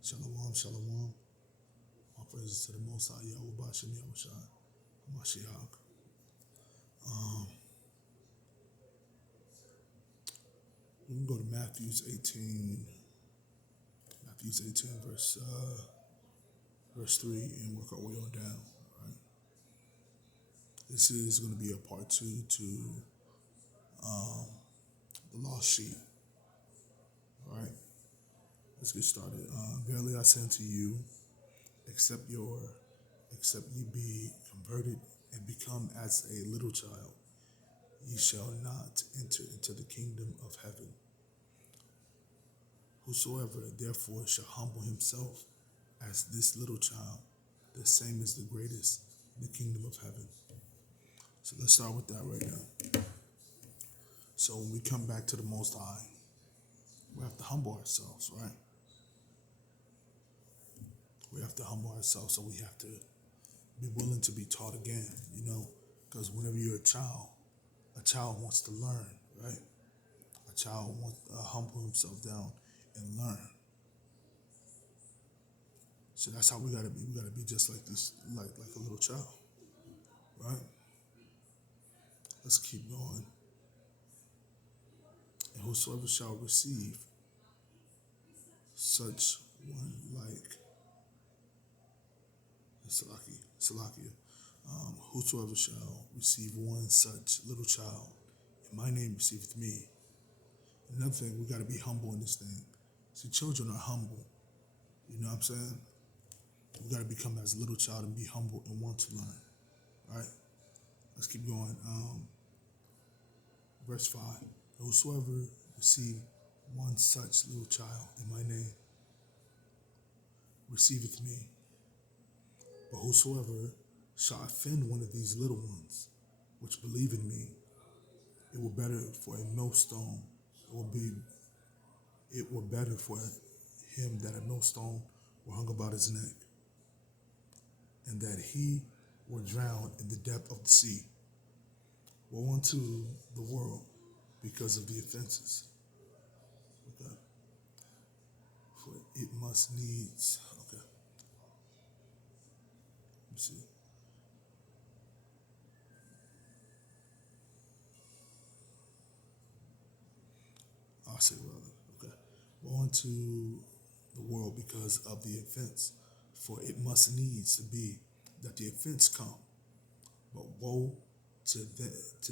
Shalom, shalom. All praises to the Most High Yahweh Bashem Yahushai Hamashiach. We can go to Matthew's 18, verse 3, and work our way on down. Right. This is going to be a part 2 to the lost sheep. All right. Let's get started. Verily I say unto you, except ye be converted and become as a little child, ye shall not enter into the kingdom of heaven. Whosoever therefore shall humble himself as this little child, the same is the greatest in the kingdom of heaven. So let's start with that right now. So when we come back to the Most High, we have to humble ourselves, right? We have to humble ourselves, so we have to be willing to be taught again, because whenever you're a child wants to learn, right? A child wants to humble himself down and learn. So that's how we gotta be. We gotta be just like this, like a little child, right? Let's keep going. And whosoever shall receive such one like Salakia, whosoever shall receive one such little child, in my name receiveth me. Another thing, we gotta be humble in this thing. See, children are humble. You know what I'm saying? We gotta become as a little child and be humble and want to learn. Right? Let's keep going. Verse 5. Whosoever receive one such little child in my name receiveth me. But whosoever shall offend one of these little ones which believe in me, it were better for a millstone. It were better for him that a millstone were hung about his neck, and that he were drowned in the depth of the sea. Woe unto the world because of the offenses. Okay. For it must needs. Okay. Let me see. I'll say rather. Okay. Woe unto the world because of the offense. For it must needs to be that the offense come. But woe to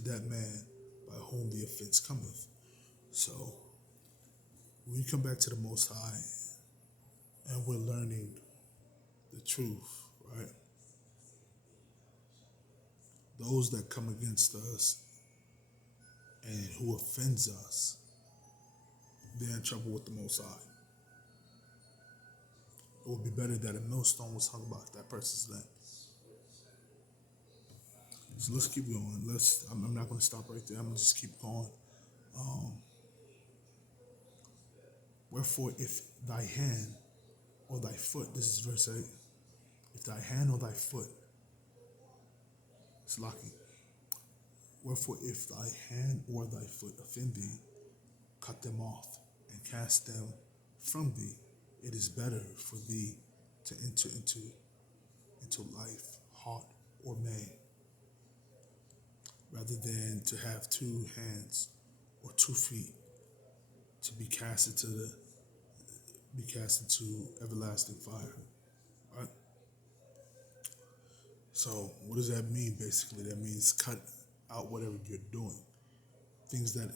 that man by whom the offense cometh. So we come back to the Most High and we're learning the truth, right? Those that come against us and who offends us, they're in trouble with the Most High. It would be better that a millstone was hung about that person's neck. So let's keep going. I'm not going to stop right there. I'm going to just keep going. Wherefore, if thy hand or thy foot, this is verse 8, if thy hand or thy foot, it's lucky. Wherefore, if thy hand or thy foot offend thee, cut them off and cast them from thee. It is better for thee to enter into life hot or maim, rather than to have 2 hands or 2 feet to be cast into everlasting fire. Right? So what does that mean? Basically, that means cut out whatever you're doing, things that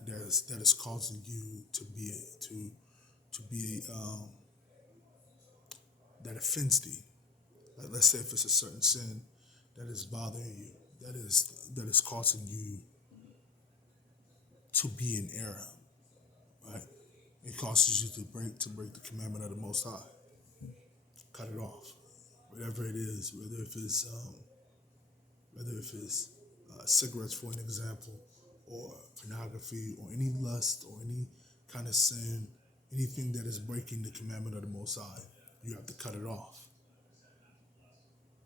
is causing you to be that offends thee. Like, let's say if it's a certain sin that is bothering you, that is causing you to be in error, right? It causes you to break the commandment of the Most High. Cut it off, whatever it is. Whether if it's cigarettes, for an example, or pornography, or any lust, or any kind of sin, anything that is breaking the commandment of the Most High, you have to cut it off.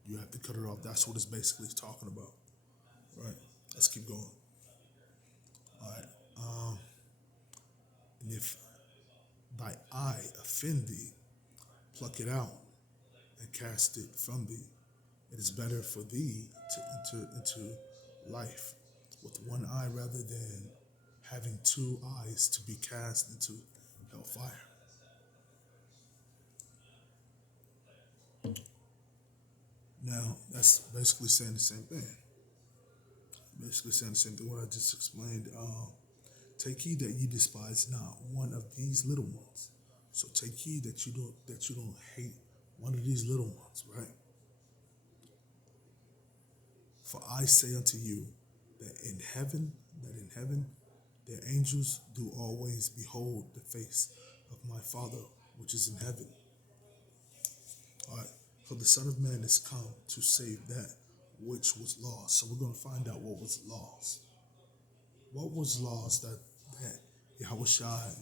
You have to cut it off. That's what it's basically talking about, right? Let's keep going. All right. And if thy eye offend thee, pluck it out and cast it from thee. It is better for thee to enter into life with one eye rather than having two eyes to be cast into hellfire. Now, that's basically saying the same thing. Basically saying the same thing what I just explained. Take heed that ye despise not one of these little ones. So take heed that you don't hate one of these little ones, right? For I say unto you that in heaven their angels do always behold the face of my Father which is in heaven. All right. For the Son of Man is come to save that which was lost. So we're going to find out what was lost. What was lost that Yahweh Shai,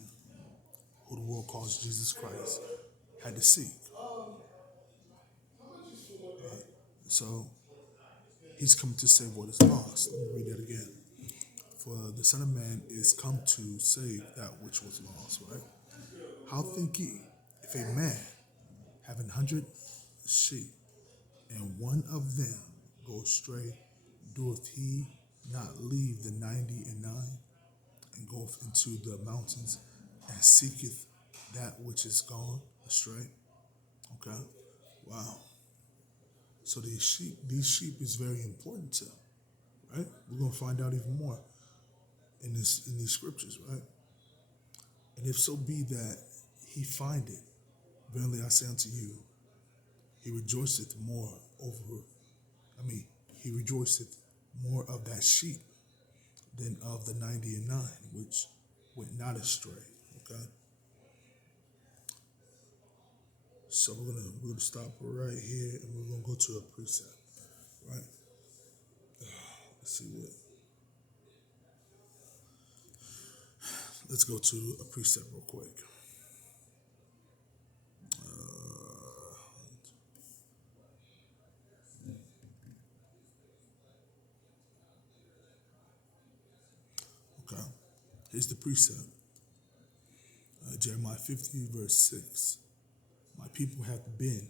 who the world calls Jesus Christ, had to seek. So he's come to save what is lost. Let me read that again. For the Son of Man is come to save that which was lost, right? How think ye, if a man having 100 sheep, and one of them go astray, doeth he not leave the 99 and goeth into the mountains and seeketh that which is gone astray? Okay, wow. So these sheep is very important to him, right? We're gonna find out even more in these scriptures, right? And if so be that he find it, verily I say unto you, he rejoiceth more over. He rejoiceth more of that sheep than of the 99, which went not astray. Okay. So we're gonna stop right here, and we're gonna go to a precept. Right. Let's see what. Let's go to a precept real quick. Okay. Here's the precept. Jeremiah 50 verse 6. My people have been.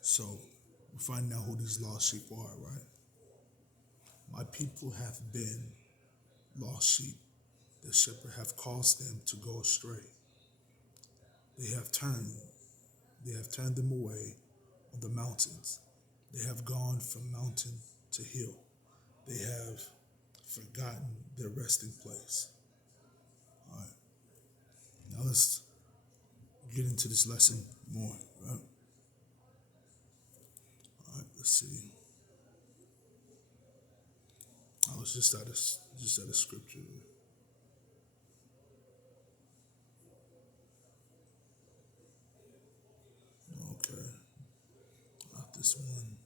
So we're finding out who these lost sheep are, right? My people have been lost sheep. The shepherd have caused them to go astray. They have turned them away on the mountains. They have gone from mountain to hill. They have forgotten their resting place. All right. Now let's get into this lesson more, right? All right, let's see. I was just at a scripture. Okay. Not this one.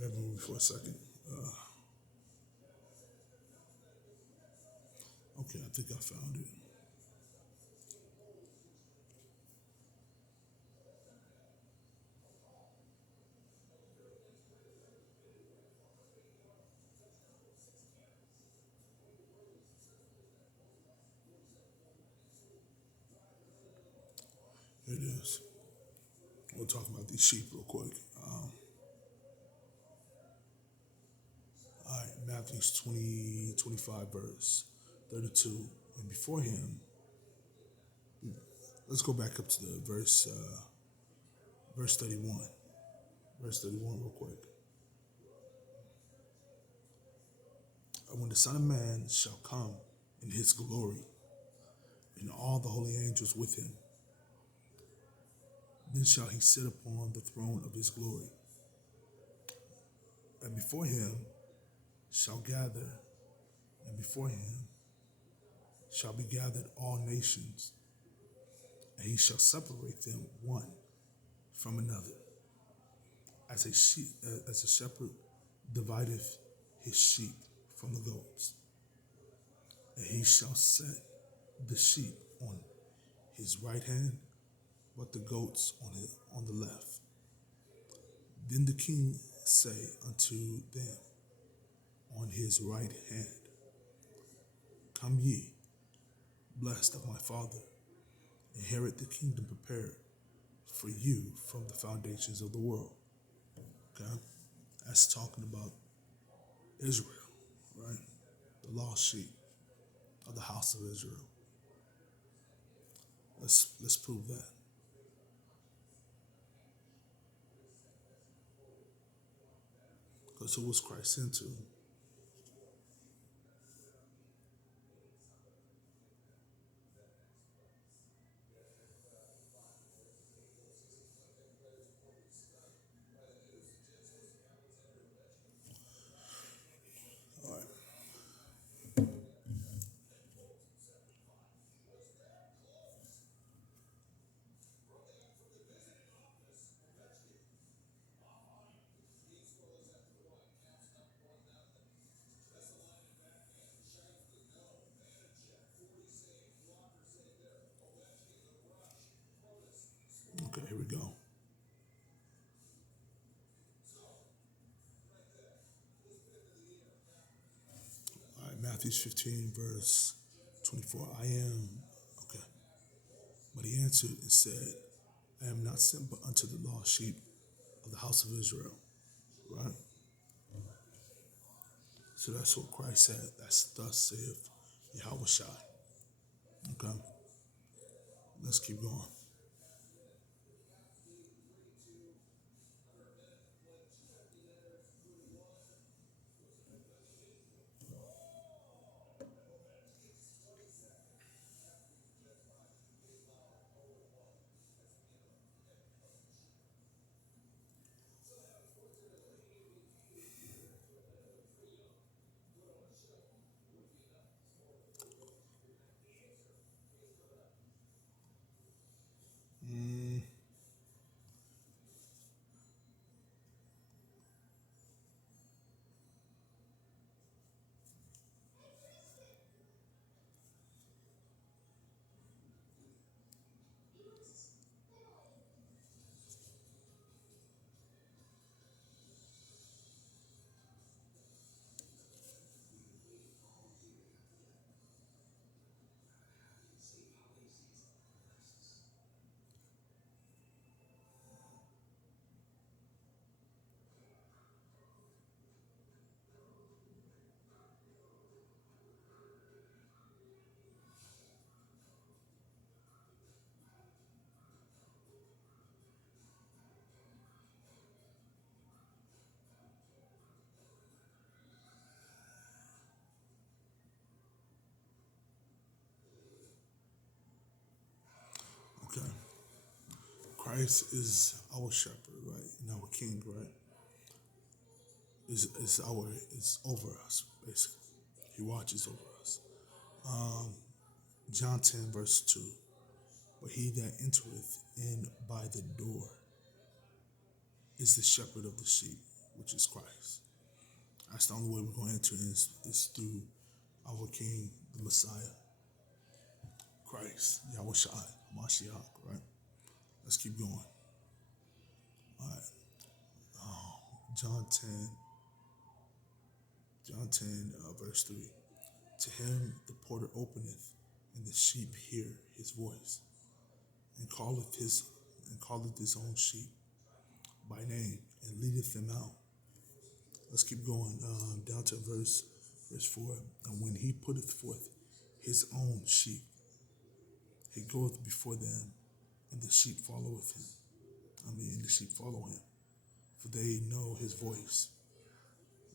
Bear with me for a second. Okay, I think I found it. Here it is. We'll talk about these sheep real quick. All right, Matthew 25, verse 32. And before him, let's go back up to the verse 31. Verse 31 real quick. And when the Son of Man shall come in his glory, and all the holy angels with him, then shall he sit upon the throne of his glory. And before him shall gather, and before him shall be gathered all nations, and he shall separate them one from another. As a shepherd divideth his sheep from the goats, and he shall set the sheep on his right hand, but the goats on the left. Then the king say unto them on his right hand, Come ye, blessed of my Father, inherit the kingdom prepared for you from the foundations of the world. Okay? That's talking about Israel, right? The lost sheep of the house of Israel. Let's prove that. Because who was Christ sent to? All right. Okay, here we go. All right, Matthew 15, verse 24. I am, okay. But he answered and said, I am not sent but unto the lost sheep of the house of Israel. Right? So that's what Christ said. That's thus saith Yahweh Shai. Okay? Let's keep going. Okay. Christ is our shepherd, right? And our king, right? Is over us, basically. He watches over us. John 10, verse 2. But he that entereth in by the door is the shepherd of the sheep, which is Christ. That's the only way we're going to enter is through our King, the Messiah, Christ, Yahweh Shai, Mashiach, right? Let's keep going. All right. John 10, verse 3. To him the porter openeth, and the sheep hear his voice, and calleth his own sheep by name, and leadeth them out. Let's keep going down to verse 4. And when he putteth forth his own sheep, he goeth before them, and the sheep followeth him. And the sheep follow him, for they know his voice.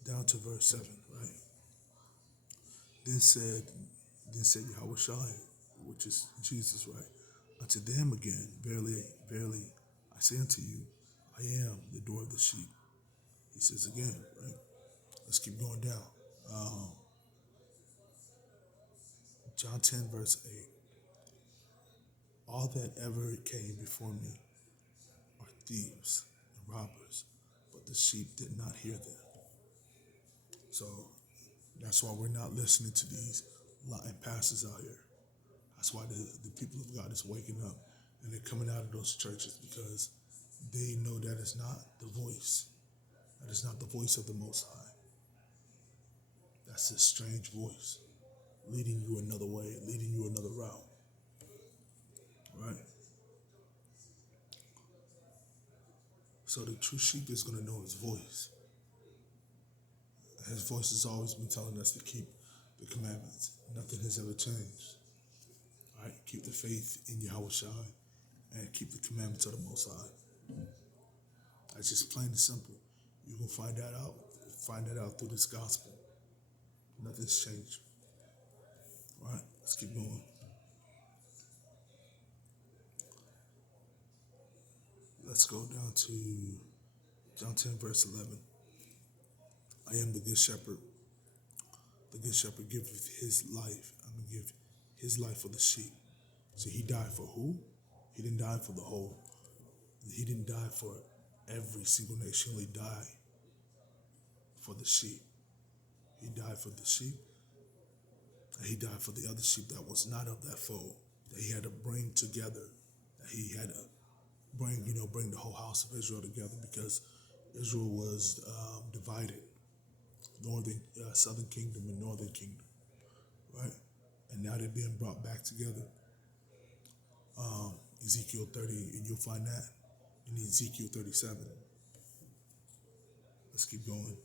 Down to verse 7, right? Then said Yahweh Shai, which is Jesus, right? Unto them again, verily, verily, I say unto you, I am the door of the sheep. He says again, right? Let's keep going down. John 10, verse 8. All that ever came before me are thieves and robbers, but the sheep did not hear them. So that's why we're not listening to these lying pastors out here. That's why the people of God is waking up and they're coming out of those churches because they know that is not the voice. That is not the voice of the Most High. That's a strange voice leading you another way, leading you another route. Right? So the true sheep is going to know his voice. His voice has always been telling us to keep the commandments. Nothing has ever changed. All right? Keep the faith in Yahweh Shai and keep the commandments of the Most High. That's just plain and simple. You can find that out. Find that out through this gospel. Nothing's changed. All right? Let's keep going. Let's go down to John 10, verse 11. I am the good shepherd. The good shepherd giveth his life. I'm going to give his life for the sheep. So he died for who? He didn't die for the whole. He didn't die for every single nation. He only died for the sheep. He died for the sheep. And he died for the other sheep that was not of that fold. That he had to bring together. That he had to bring the whole house of Israel together because Israel was divided. Southern kingdom and northern kingdom, right? And now they're being brought back together. Ezekiel 30, and you'll find that in Ezekiel 37. Let's keep going.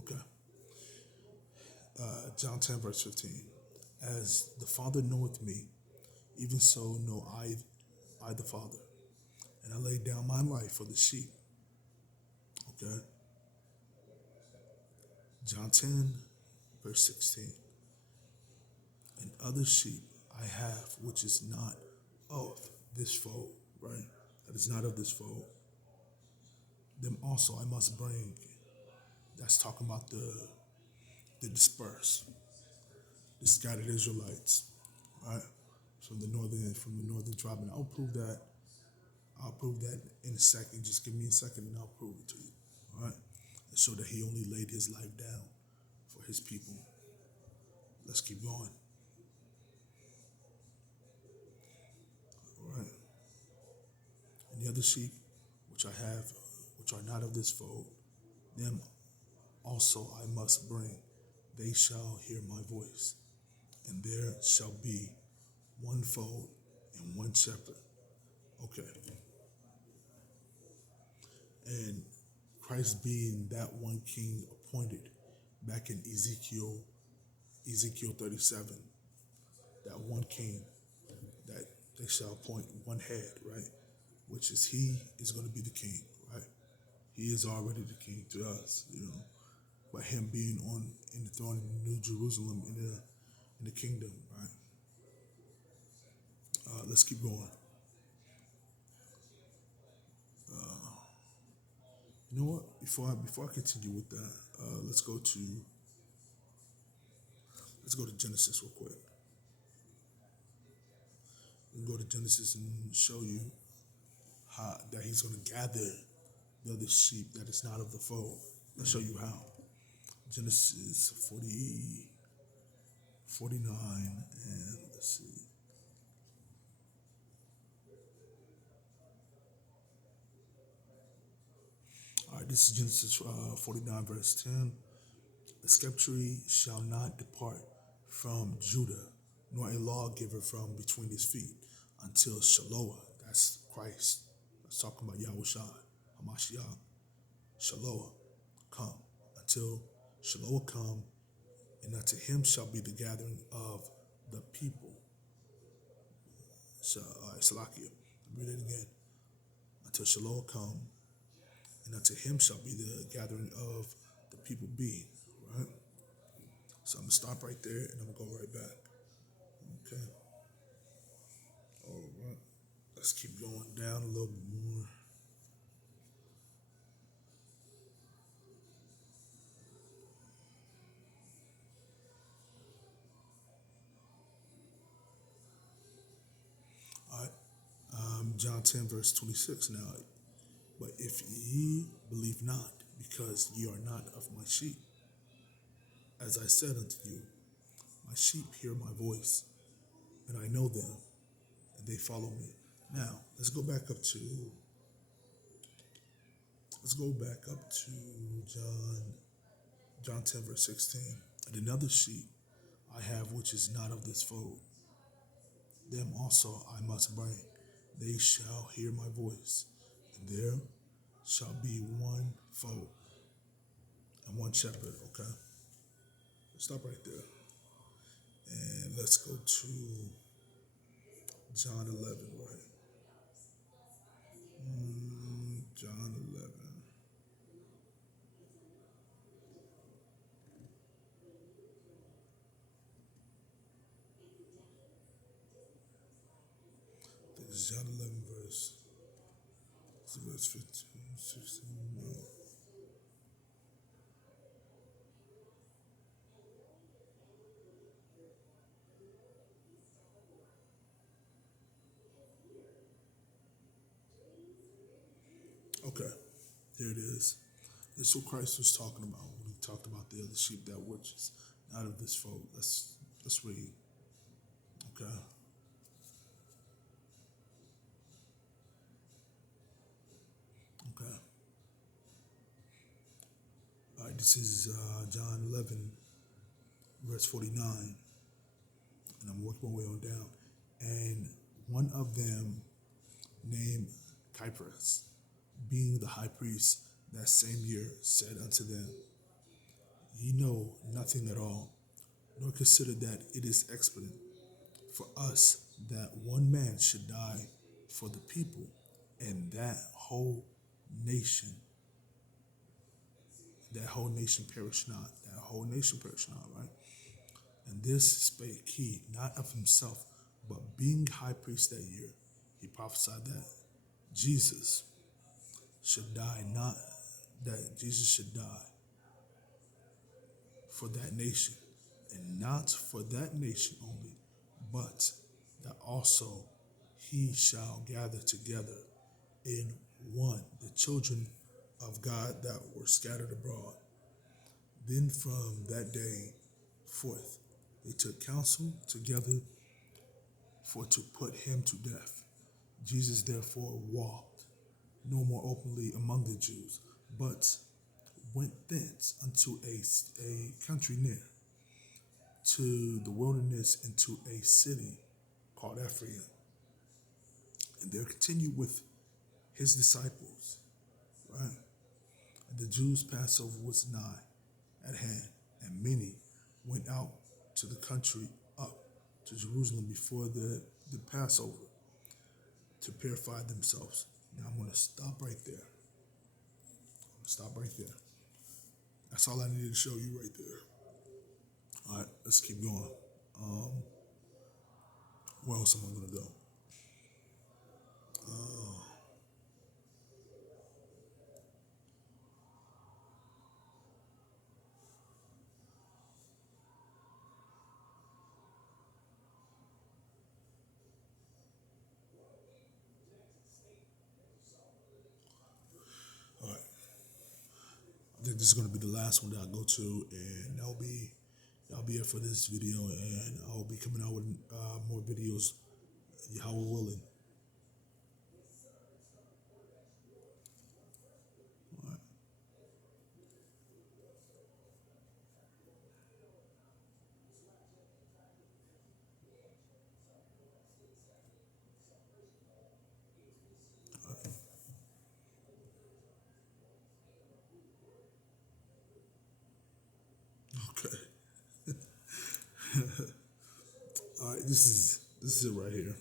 Okay. John 10, verse 15. As the Father knoweth me, even so know I the Father. And I lay down my life for the sheep. Okay. John 10, verse 16. And other sheep I have, which is not of this fold, right? That is not of this fold. Them also I must bring. That's talking about the dispersed, the scattered Israelites, right? From the northern tribe. And I'll prove that in a second. Just give me a second and I'll prove it to you. All right? And show that he only laid his life down for his people. Let's keep going. All right. And the other sheep which I have, which are not of this fold, them also I must bring. They shall hear my voice, and there shall be one fold and one shepherd. Okay. And Christ being that one king appointed back in Ezekiel 37, that one king that they shall appoint one head, right? Which is he is going to be the king, right? He is already the king to us, by him being in the throne in New Jerusalem in the kingdom, right? Let's keep going. You know what? Before I continue with that, let's go to Genesis real quick. We can go to Genesis and show you how that he's going to gather the other sheep that is not of the fold. Let's show you how. Genesis 49, and let's see. All right, this is Genesis 49, verse 10. The sceptre shall not depart from Judah, nor a lawgiver from between his feet, until Shiloah, that's Christ. That's talking about Yahweh Shai, Hamashiach, Shiloah, come. Until Shiloah come, and unto him shall be the gathering of the people. Salakia, read it again. Until Shiloah come, and unto him shall be the gathering of the people be, right? So I'm going to stop right there, and I'm going to go right back. Okay. Let's keep going down a little bit more. All right. John 10, verse 26 now. But if ye believe not, because ye are not of my sheep, as I said unto you, my sheep hear my voice, and I know them, and they follow me. Now, let's go back up to John 10, verse 16. And another sheep I have which is not of this fold, them also I must bring. They shall hear my voice, and there shall be one fold and one shepherd. Okay, stop right there. And let's go to John 11, right? John 11. I think it's John 11, verse 15, 16. No. Okay, there it is. This is what Christ was talking about when he talked about the other sheep that which is out of this fold. Let's read. Okay. Okay. All right, this is John 11, verse 49, and I'm working my way on down. And one of them, named Caiaphas, being the high priest that same year, said unto them, Ye know nothing at all, nor consider that it is expedient for us that one man should die for the people, and that whole nation perish not. That whole nation perish not, right? And this spake he not of himself, but being high priest that year, he prophesied that Jesus should die, not that Jesus should die for that nation, and not for that nation only, but that also he shall gather together in one the children of God that were scattered abroad. Then from that day forth they took counsel together for to put him to death. Jesus therefore walked no more openly among the Jews, but went thence unto a country near to the wilderness, into a city called Ephraim, and there continued with his disciples, right? And the Jews' Passover was nigh at hand, and many went out to the country up to Jerusalem before the Passover to purify themselves. Now I'm going to stop right there. That's all I needed to show you right there. All right, let's keep going. Where else am I going to go? All right, I think this is going to be the last one that I go to, and that'll be it for this video, and I'll be coming out with more videos, Yahweh willing. All right. Okay. All right. This is it right here.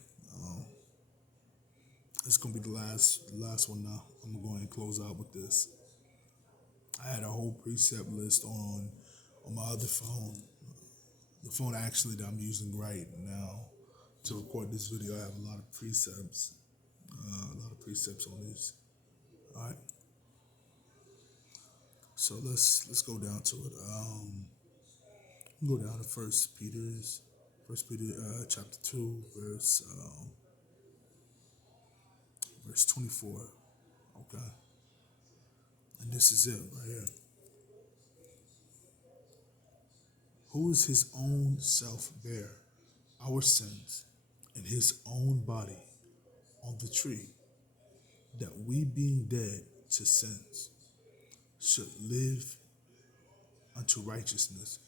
It's gonna be the last one now. I'm gonna go ahead and close out with this. I had a whole precept list on my other phone. The phone actually that I'm using right now to record this video. I have a lot of precepts, A lot of precepts on this. All right. So let's go down to it. Go down to First Peter chapter 2, verse 24. Okay, and this is it right here. Who is his own self bear our sins in his own body on the tree, that we being dead to sins should live unto righteousness,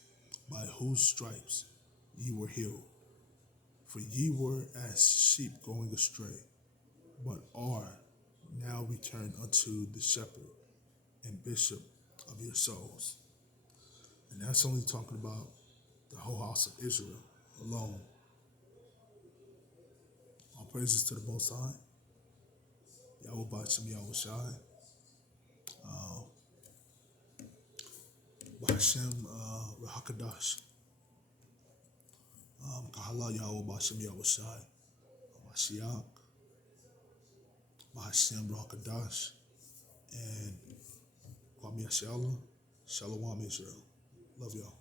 by whose stripes ye were healed. For ye were as sheep going astray, but are now returned unto the shepherd and bishop of your souls. And that's only talking about the whole house of Israel alone. All praises to the Most High. Yahweh Bashim Yahweh Shai. Bashim Rahakadash. Kahala Yahweh Bashim Yahweh Shai. Mashiach. Bahashem Rahakadash. And Kwame Shalom Israel. Love y'all.